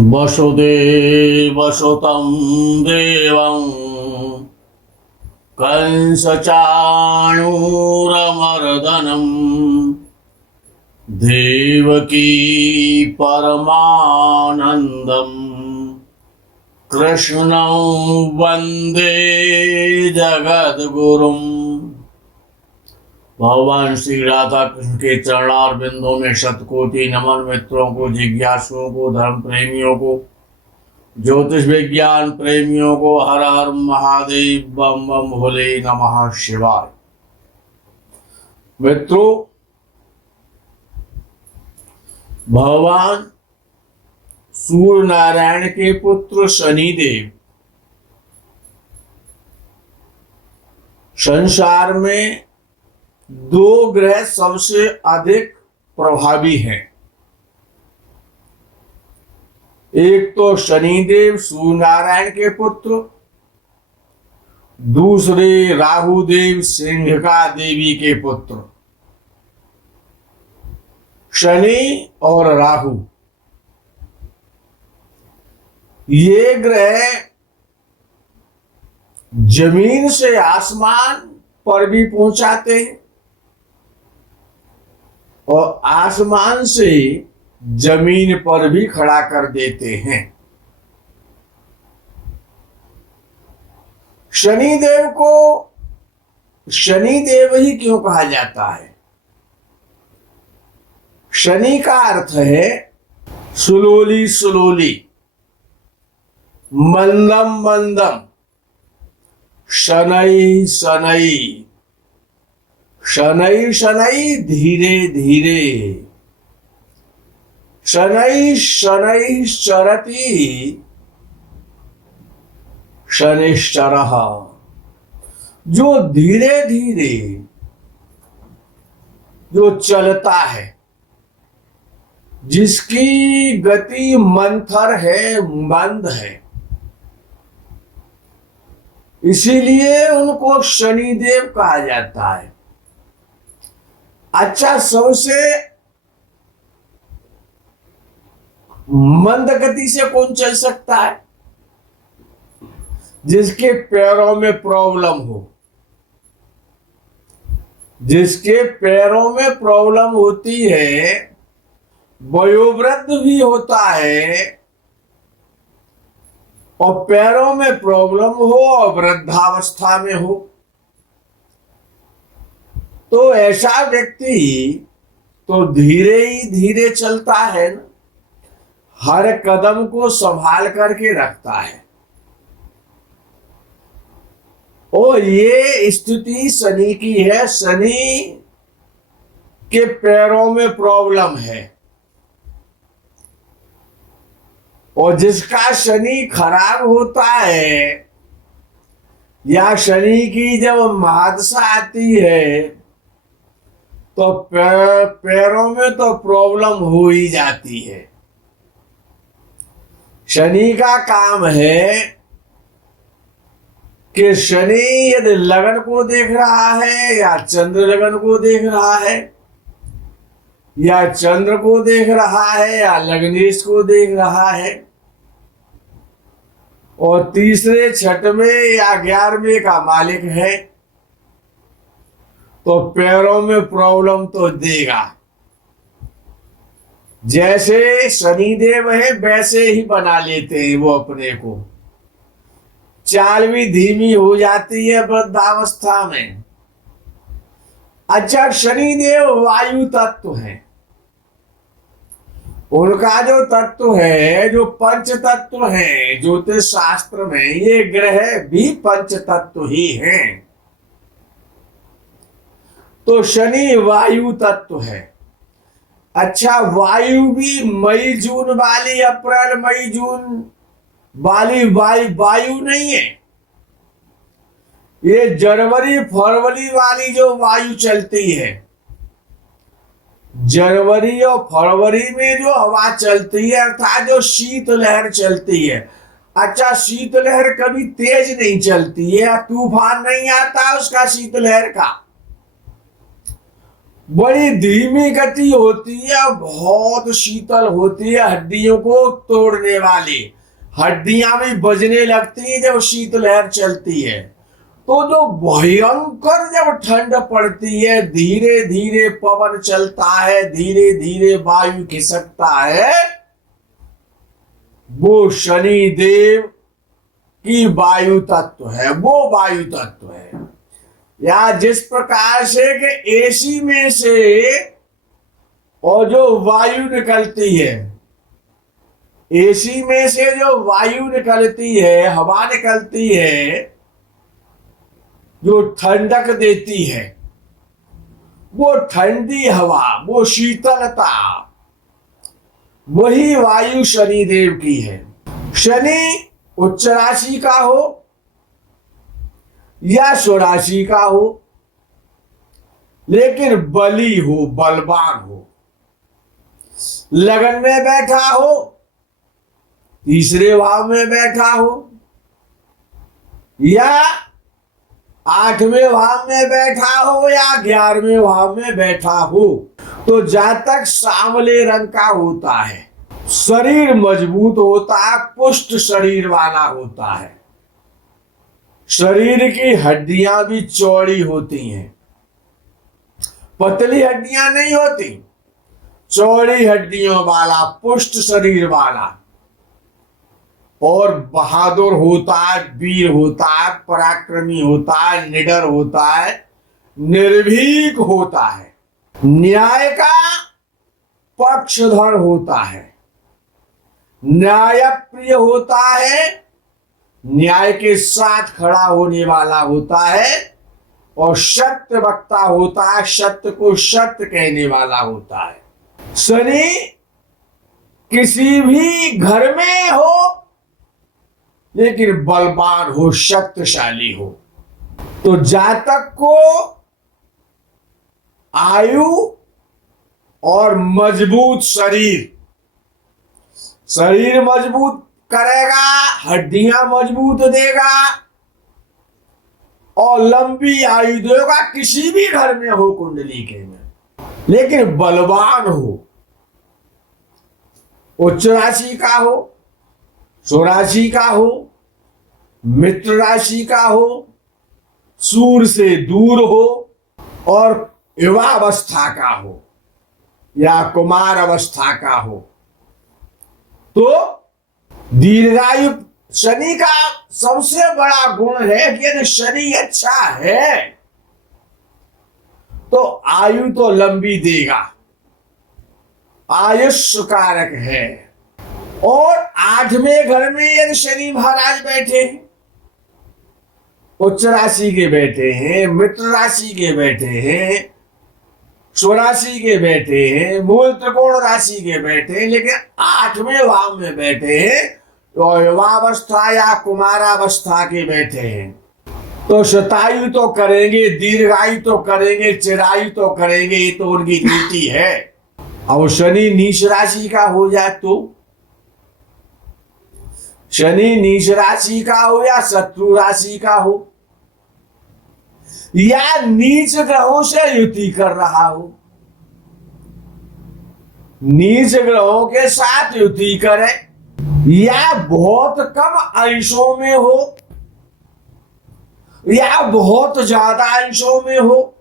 वसुदेवसुतं देवं कंसचाणूरमर्दनं देवकी परमानन्दं कृष्णं वन्दे जगद्गुरुम्। भगवान श्री राधा कृष्ण के चरणार बिंदों में शतकोटि नमन। मित्रों को, जिज्ञासुओं को, धर्म प्रेमियों को, ज्योतिष विज्ञान प्रेमियों को हर हर महादेव, बम बम भोले नमः शिवाय। मित्रों, भगवान सूर्य नारायण के पुत्र शनिदेव संसार में दो ग्रह सबसे अधिक प्रभावी हैं। एक तो शनिदेव सूर्य नारायण के पुत्र, दूसरे राहुदेव सिंहिका देवी के पुत्र। शनि और राहु ये ग्रह जमीन से आसमान पर भी पहुंचाते हैं और आसमान से जमीन पर भी खड़ा कर देते हैं। शनिदेव को शनिदेव ही क्यों कहा जाता है? शनि का अर्थ है सुलोली सुलोली, मंदम मंदम, शनै शनै, शनै शनै धीरे धीरे, शनै शनै चरति शनिश्चरः, जो धीरे धीरे जो चलता है, जिसकी गति मंथर है, मंद है, इसीलिए उनको शनिदेव कहा जाता है। अच्छा, सबसे मंद गति से कौन चल सकता है? जिसके पैरों में प्रॉब्लम हो। जिसके पैरों में प्रॉब्लम होती है, वयोवृद्ध भी होता है और पैरों में प्रॉब्लम हो और वृद्धावस्था में हो, तो ऐसा व्यक्ति तो धीरे ही धीरे चलता है ना, हर कदम को संभाल करके रखता है। और ये स्थिति शनि की है। शनि के पैरों में प्रॉब्लम है और जिसका शनि खराब होता है या शनि की जब महादशा आती है तो पैरों में तो प्रॉब्लम हो ही जाती है। शनि का काम है कि शनि यदि लगन को देख रहा है या चंद्र लगन को देख रहा है या चंद्र को देख रहा है या लग्नेश को देख रहा है और तीसरे, छठवें या 11वें का मालिक है, तो पैरों में प्रॉब्लम तो देगा। जैसे शनिदेव है वैसे ही बना लेते हैं वो अपने को। चाल भी धीमी हो जाती है वृद्धावस्था में। अच्छा, शनिदेव वायु तत्व है। उनका जो तत्व है, जो पंच तत्व है ज्योतिष शास्त्र में, ये ग्रह भी पंच तत्व ही हैं। तो शनि वायु तत्व है। अच्छा, वायु भी मई जून वाली, अप्रैल मई जून वाली वायु नहीं है। ये जनवरी फरवरी वाली जो वायु चलती है, जनवरी और फरवरी में जो हवा चलती है, अर्थात जो शीतलहर चलती है। अच्छा, शीतलहर कभी तेज नहीं चलती है, तूफान नहीं आता उसका शीतलहर का। बड़ी धीमी गति होती है, बहुत शीतल होती है, हड्डियों को तोड़ने वाली। हड्डियां भी बजने लगती है जब शीतलहर चलती है। तो जो भयंकर जब ठंड पड़ती है, धीरे धीरे पवन चलता है, धीरे धीरे वायु खिसकता है, वो शनि देव की वायु तत्व है, वो वायु तत्व है। या जिस प्रकार से कि एसी में से और जो वायु निकलती है, एसी में से जो वायु निकलती है, हवा निकलती है, जो ठंडक देती है, वो ठंडी हवा, वो शीतलता, वही वायु शनि देव की है। शनि उच्च राशि का हो या स्वराशि का हो, लेकिन बली हो, बलवान हो, लगन में बैठा हो, तीसरे भाव में बैठा हो, या 8वें भाव में बैठा हो, या 11वें भाव में बैठा हो, तो जातक सांवले रंग का होता है, शरीर मजबूत होता है, पुष्ट शरीर वाला होता है, शरीर की हड्डियां भी चौड़ी होती हैं, पतली हड्डियां नहीं होती, चौड़ी हड्डियों वाला, पुष्ट शरीर वाला, और बहादुर होता है, वीर होता है, पराक्रमी होता है, निडर होता है, निर्भीक होता है, न्याय का पक्षधर होता है, न्याय प्रिय होता है, न्याय के साथ खड़ा होने वाला होता है, और सत्य वक्ता होता है, सत्य को सत्य कहने वाला होता है। शनि किसी भी घर में हो, लेकिन बलवान हो, शक्तिशाली हो, तो जातक को आयु और मजबूत शरीर, शरीर मजबूत करेगा, हड्डियां मजबूत देगा, और लंबी आयु देगा, किसी भी घर में हो कुंडली के में, लेकिन बलवान हो, उच्च राशि का हो, स्वराशि का हो, मित्र राशि का हो, सूर्य से दूर हो, और युवावस्था का हो या कुमार अवस्था का हो, तो दीर्घायु। शनि का सबसे बड़ा गुण है कि यदि शनि अच्छा है तो आयु तो लंबी देगा, आयुष्य कारक है। और 8वें घर में यदि शनि महाराज बैठे हैं, उच्च राशि के बैठे हैं, मित्र राशि के बैठे हैं, स्वराशि के बैठे हैं, मूल त्रिकोण राशि के बैठे हैं, लेकिन 8वें भाव में बैठे हैं, तो युवावस्था या कुमारावस्था के बैठे हैं, तो शतायु तो करेंगे, दीर्घायु तो करेंगे, चिरायु तो करेंगे, ये तो उनकी नीति है। अब शनि नीच राशि का हो जाए तो, शनि नीच राशि का हो या शत्रु राशि का हो, या नीच ग्रहों से युति कर रहा हो, नीच ग्रहों के साथ युति करे, या बहुत कम अंशों में हो, या बहुत ज्यादा अंशों में हो,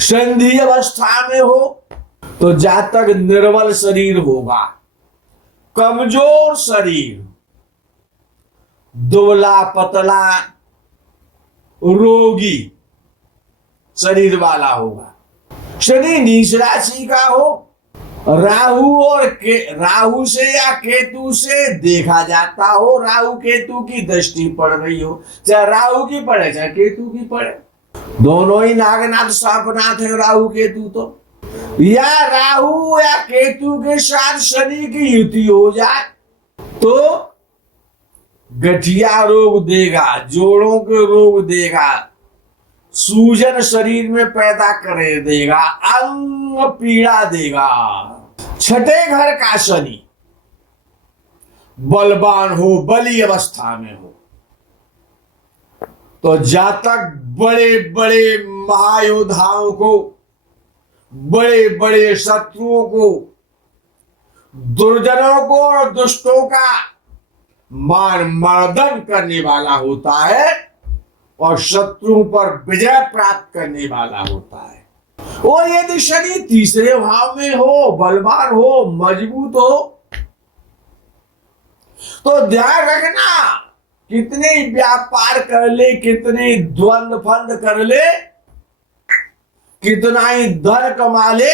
संधि अवस्था में हो, तो जातक निर्बल शरीर होगा, कमजोर शरीर, दुबला पतला रोगी शरीर वाला होगा। शनि नीच राशि का हो, राहु से या केतु से देखा जाता हो, राहु केतु की दृष्टि पड़ रही हो, चाहे राहु की पड़े चाहे केतु की पड़े, दोनों ही नागनाथ सांपनाथ है राहु केतु तो, या राहु या केतु के साथ शनि की युति हो जाए तो गठिया रोग देगा, जोड़ों के रोग देगा, सूजन शरीर में पैदा करे देगा, अंग पीड़ा देगा। 6ठे घर का शनि बलवान हो, बली अवस्था में हो, तो जातक बड़े बड़े महायोद्धाओं को, बड़े बड़े शत्रुओं को, दुर्जनों को और दुष्टों का मान मर्दन करने वाला होता है और शत्रुओं पर विजय प्राप्त करने वाला होता है। और यदि शनि तीसरे भाव में हो, बलवान हो, मजबूत हो, तो ध्यान रखना, कितने व्यापार कर ले, कितने द्वंद्व फंद कर ले, कितना ही धन कमा ले,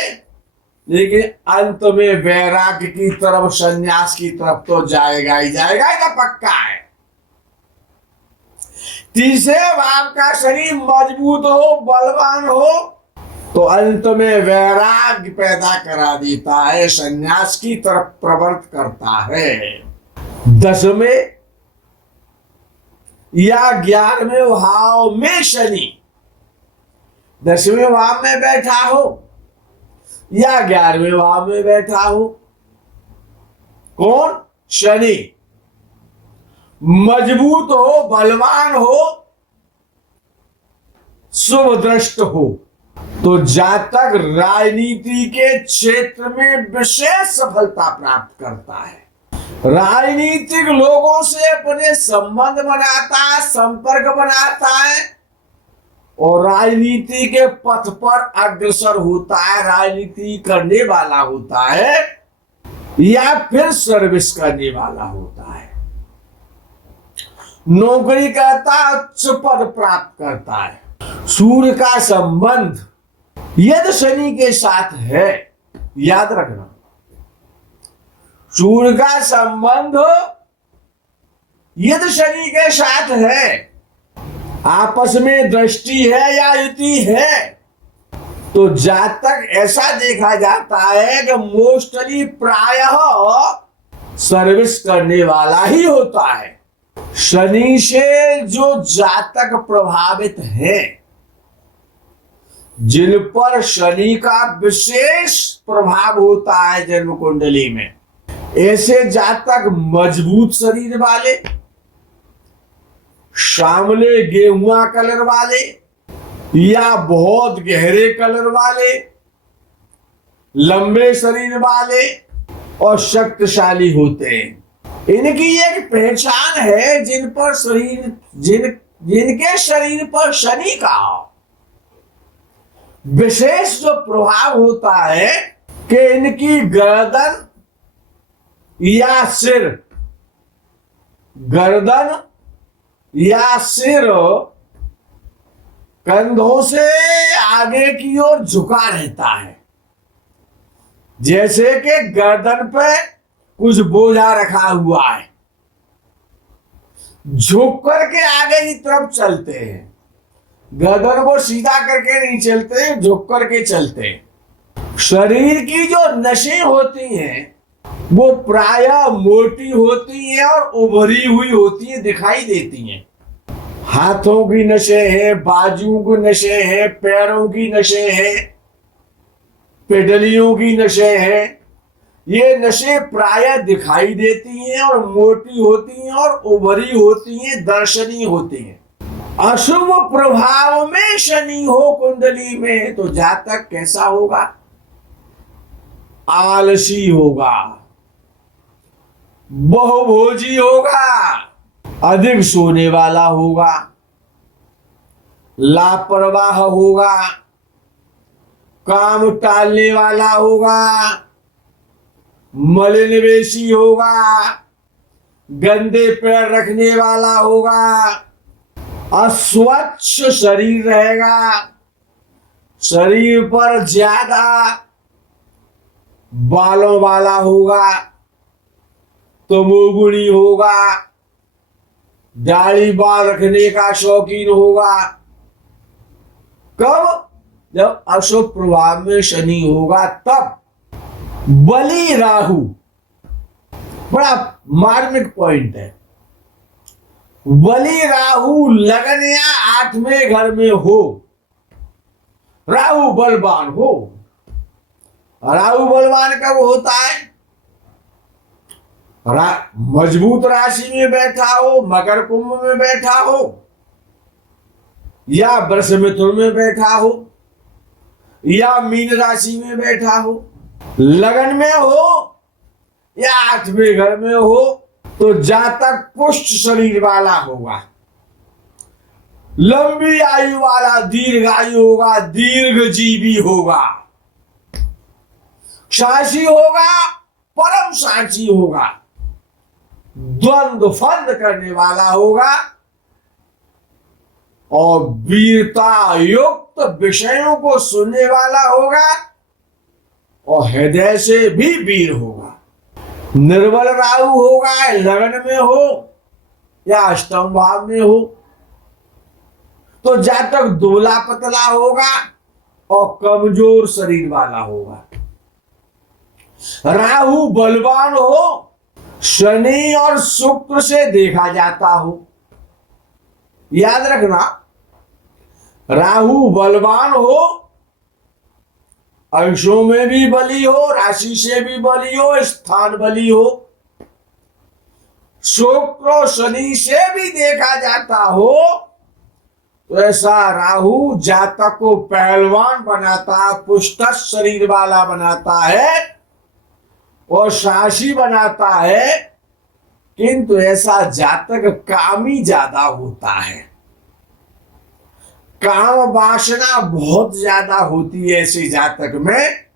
लेकिन अंत में वैराग्य की तरफ, संन्यास की तरफ तो जाएगा ही जाएगा, ये पक्का है। तीसरे भाव का शनि मजबूत हो, बलवान हो, तो अंत में वैराग्य पैदा करा देता है, संन्यास की तरफ प्रवृत्त करता है। 10वें या 11वें भाव में शनि 10वें भाव में बैठा हो या 11वें भाव में बैठा हो, कौन? शनि मजबूत हो, बलवान हो, शुभ दृष्ट हो, तो जातक राजनीति के क्षेत्र में विशेष सफलता प्राप्त करता है। राजनीतिक लोगों से अपने संबंध बनाता है, संपर्क बनाता है और राजनीति के पथ पर अग्रसर होता है, राजनीति करने वाला होता है या फिर सर्विस करने वाला होता है, नौकरी करता, उच्च पद प्राप्त करता है। सूर्य का संबंध यदि शनि के साथ है, याद रखना, सूर्य का संबंध यदि शनि के साथ है, आपस में दृष्टि है या युति है, तो जातक ऐसा देखा जाता है कि मोस्टली प्रायः सर्विस करने वाला ही होता है। शनि से जो जातक प्रभावित है, जिन पर शनि का विशेष प्रभाव होता है जन्म कुंडली में, ऐसे जातक मजबूत शरीर वाले, श्यामले गेहुआ कलर वाले या बहुत गहरे कलर वाले, लंबे शरीर वाले और शक्तिशाली होते हैं। इनकी एक पहचान है, जिनके शरीर पर शनि का विशेष जो प्रभाव होता है कि इनकी गर्दन या सिर कंधों से आगे की ओर झुका रहता है, जैसे कि गर्दन पे कुछ बोझा रखा हुआ है, झुक करके आगे की तरफ चलते हैं, गर्दन को सीधा करके नहीं चलते, झुक करके चलते हैं। शरीर की जो नसें होती हैं वो प्रायः मोटी होती हैं और उभरी हुई होती है, दिखाई देती हैं। हाथों की नसें हैं, बाजुओं की नसें हैं, पैरों की नसें हैं, पेडलियों की नसें हैं। ये नसें प्रायः दिखाई देती हैं और मोटी होती हैं और उभरी होती हैं, दर्शनीय होती हैं। अशुभ प्रभाव में शनि हो कुंडली में तो जातक कैसा होगा? आलसी होगा, बहुभोजी होगा, अधिक सोने वाला होगा, लापरवाह होगा, काम टालने वाला होगा, मलिनवेशी होगा, गंदे पैर रखने वाला होगा, अस्वच्छ शरीर रहेगा, शरीर पर ज्यादा बालों वाला होगा, तमोगुणी होगा, दाढ़ी बाल रखने का शौकीन होगा। कब? जब अशुभ प्रभाव में शनि होगा तब। बली राहु बड़ा मार्मिक पॉइंट है। बली राहु लगन या 8वें घर में हो, राहु बलवान हो। राहु बलवान कब होता है? मजबूत राशि में बैठा हो, मकर कुंभ में बैठा हो या वृष मिथुन में बैठा हो या मीन राशि में बैठा हो, लगन में हो या 8वें घर में हो, तो जातक पुष्ट शरीर वाला होगा, लंबी आयु वाला, दीर्घायु होगा, दीर्घजीवी होगा, साहसी होगा, परम साहसी होगा, द्वंद्व फंद करने वाला होगा और वीरता युक्त विषयों को सुनने वाला होगा और हृदय से भी वीर होगा। निर्बल राहु होगा, लगन में हो या अष्टम भाव में हो, तो जातक दुबला पतला होगा और कमजोर शरीर वाला होगा। राहु बलवान हो, शनि और शुक्र से देखा जाता हो, याद रखना, राहु बलवान हो, अंशों में भी बली हो, राशि से भी बली हो, स्थान बली हो, शुक्र और शनि से भी देखा जाता हो, तो ऐसा राहु जातक को पहलवान बनाता, पुष्ट शरीर वाला बनाता है और साहसी बनाता है, किंतु ऐसा जातक कामी ज्यादा होता है, काम वासना बहुत ज्यादा होती है ऐसे जातक में।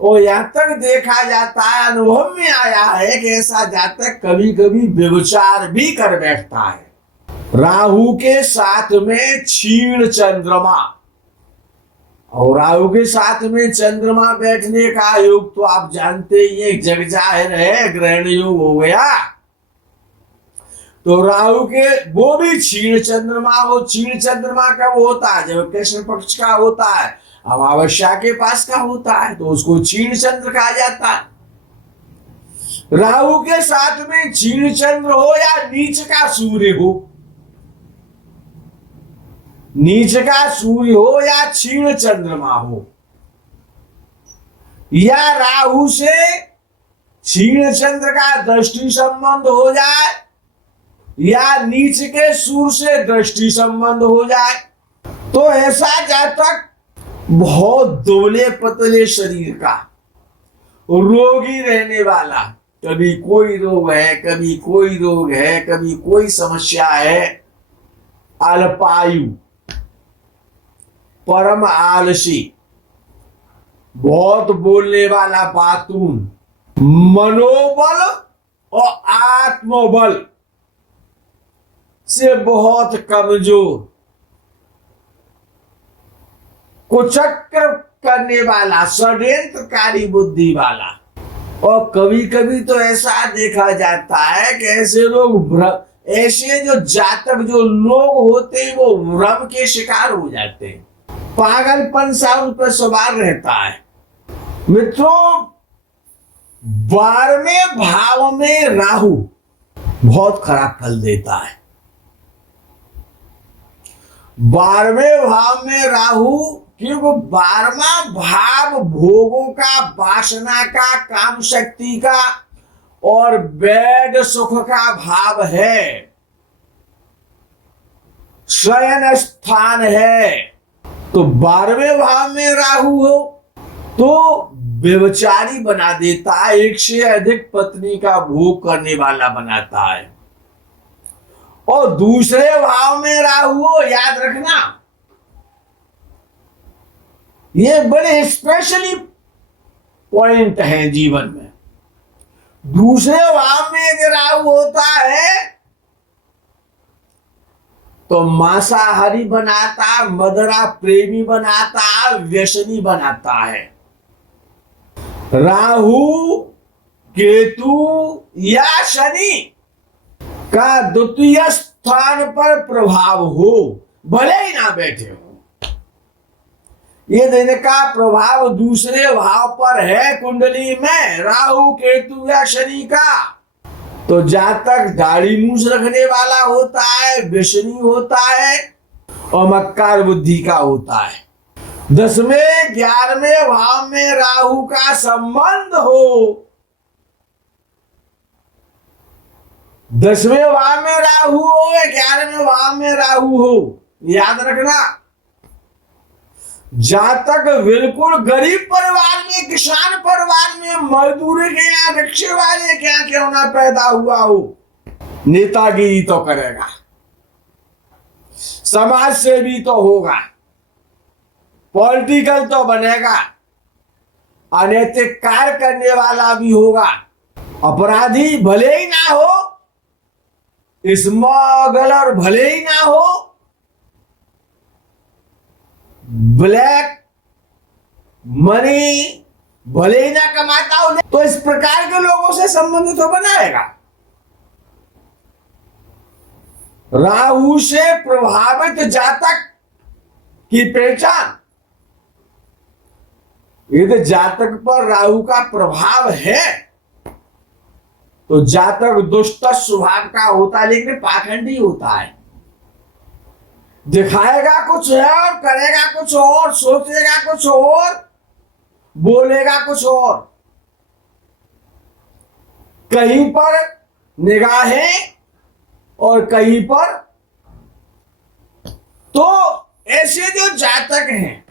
और यहां तक देखा जाता है, अनुभव में आया है कि ऐसा जातक कभी कभी व्यभिचार भी कर बैठता है। राहु के साथ में क्षीण चंद्रमा, और राहु के साथ में चंद्रमा बैठने का योग तो आप जानते ही हैं, जग जाहिर है, ग्रहण योग हो गया। तो राहु के वो भी क्षीण चंद्रमा, वो क्षीण चंद्रमा कब होता है? जब कृष्ण पक्ष का होता है, अमावस्या के पास का होता है, तो उसको क्षीण चंद्र कहा जाता है। राहु के साथ में क्षीण चंद्र हो या नीच का सूर्य हो, नीच का सूर्य हो या क्षीण चंद्रमा हो, या राहु से क्षीण चंद्र का दृष्टि संबंध हो जाए या नीच के सूर्य से दृष्टि संबंध हो जाए, तो ऐसा जातक बहुत दुबले पतले शरीर का, रोगी रहने वाला, कभी कोई रोग है, कभी कोई रोग है, कभी कोई समस्या है, अल्पायु, परम आलसी, बहुत बोलने वाला बातून, मनोबल और आत्मबल से बहुत कमजोर, कुचक्र करने वाला, षड्यंत्रकारी बुद्धि वाला। और कभी कभी तो ऐसा देखा जाता है कि ऐसे लोग, ऐसे जो जातक जो लोग होते हैं, वो भ्रम के शिकार हो जाते हैं, पागलपन सा उन पर सवार रहता है। मित्रों, 12वें भाव में राहु बहुत खराब फल देता है। 12वें भाव में राहु, क्योंकि 12वां भाव भोगों का, वासना का, काम शक्ति का और वैध सुख का भाव है, शयन स्थान है। तो 12वें भाव में राहु हो तो व्यभिचारी बना देता है, एक से अधिक पत्नी का भोग करने वाला बनाता है। और दूसरे भाव में राहु हो, याद रखना, ये बड़े स्पेशली पॉइंट हैं जीवन में। दूसरे भाव में यदि राहु होता है तो मांसाहारी बनाता, मदरा प्रेमी बनाता, व्यसनी बनाता है। राहु, केतु या शनि का द्वितीय स्थान पर प्रभाव हो, भले ही ना बैठे हो, ये दिन का प्रभाव दूसरे भाव पर है कुंडली में, राहु केतु या शनि का, तो जातक दाढ़ी मूछ रखने वाला होता है, व्यसनी होता है और मक्कार बुद्धि का होता है। 10वें 11वें भाव में राहु का संबंध हो, 10वें भाव में राहु हो, 11वें भाव में राहु हो, याद रखना, जातक बिल्कुल गरीब परिवार में, किसान परिवार में, मजदूरी के यहाँ, रिक्शे वाले के यहाँ क्यों ना पैदा हुआ हो, नेतागिरी तो करेगा, समाज सेवी तो होगा, पॉलिटिकल तो बनेगा, अनैतिक कार्य करने वाला भी होगा, अपराधी भले ही ना हो, स्मगलर भले ही ना हो, ब्लैक मनी भले ही ना कमाता हो, तो इस प्रकार के लोगों से संबंध तो बनाएगा। राहु से प्रभावित जातक की पहचान, यदि जातक पर राहु का प्रभाव है तो जातक दुष्ट स्वभाव का होता है, लेकिन पाखंडी होता है, दिखाएगा कुछ है और करेगा कुछ और, सोचेगा कुछ और, बोलेगा कुछ और, कहीं पर निगाहें और कहीं पर। तो ऐसे जो जातक हैं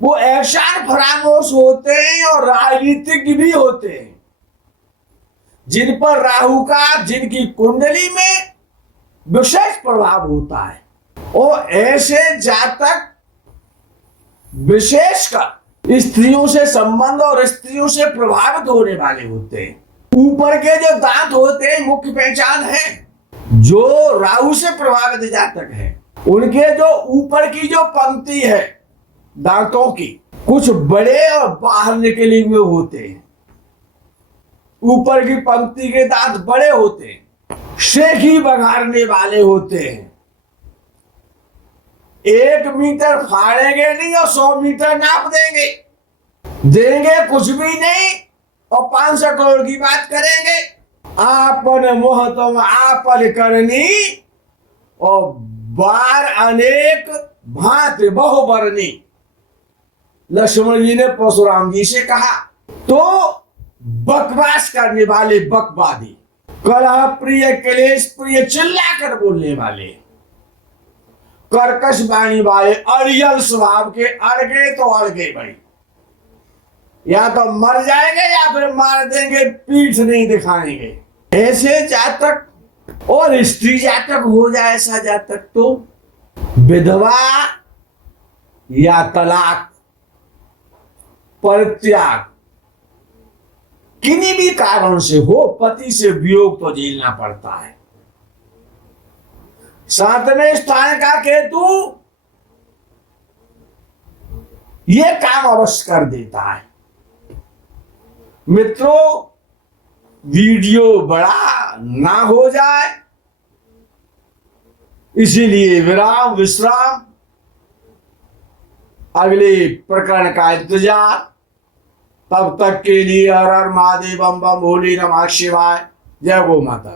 वो ऐशान फरामोश होते हैं और राजनीतिज्ञ भी होते हैं, जिन पर राहु का, जिनकी कुंडली में विशेष प्रभाव होता है। और ऐसे जातक विशेषकर स्त्रियों से संबंध और स्त्रियों से प्रभावित होने वाले होते हैं। ऊपर के जो दांत होते हैं मुख्य पहचान है। जो राहु से प्रभावित जातक है उनके जो ऊपर की जो पंक्ति है दांतों की, कुछ बड़े और बाहर निकले हुए होते हैं। ऊपर की पंक्ति के दांत बड़े होते हैं, शेखी बघारने वाले होते हैं। 1 मीटर फाड़ेंगे नहीं और 100 मीटर नाप देंगे कुछ भी नहीं और 500 करोड़ की बात करेंगे। आपन मोह तुम आपन करनी और बार अनेक भांति बहुबरनी, लक्ष्मण जी ने परशुराम जी से कहा। तो बकवास करने वाले बकवादी, कलह प्रिय, क्लेश प्रिय, चिल्लाकर बोलने वाले, कर्कश वाणी वाले, अड़ियल स्वभाव के, अड़ गए तो अड़ गए भाई, या तो मर जाएंगे या फिर मार देंगे, पीठ नहीं दिखाएंगे। ऐसे जातक और स्त्री जातक हो जाए, ऐसा जातक तो विधवा या तलाक, परित्याग, किन्हीं भी कारण से हो, पति से वियोग तो झेलना पड़ता है। 7वें स्थान का केतु ये काम अवश्य कर देता है। मित्रों, वीडियो बड़ा ना हो जाए इसीलिए विश्राम, अगले प्रकरण का इंतजार। तब तक के लिए हर हर महादेव, बम बम भोले नमः शिवाय। जय गौ माता।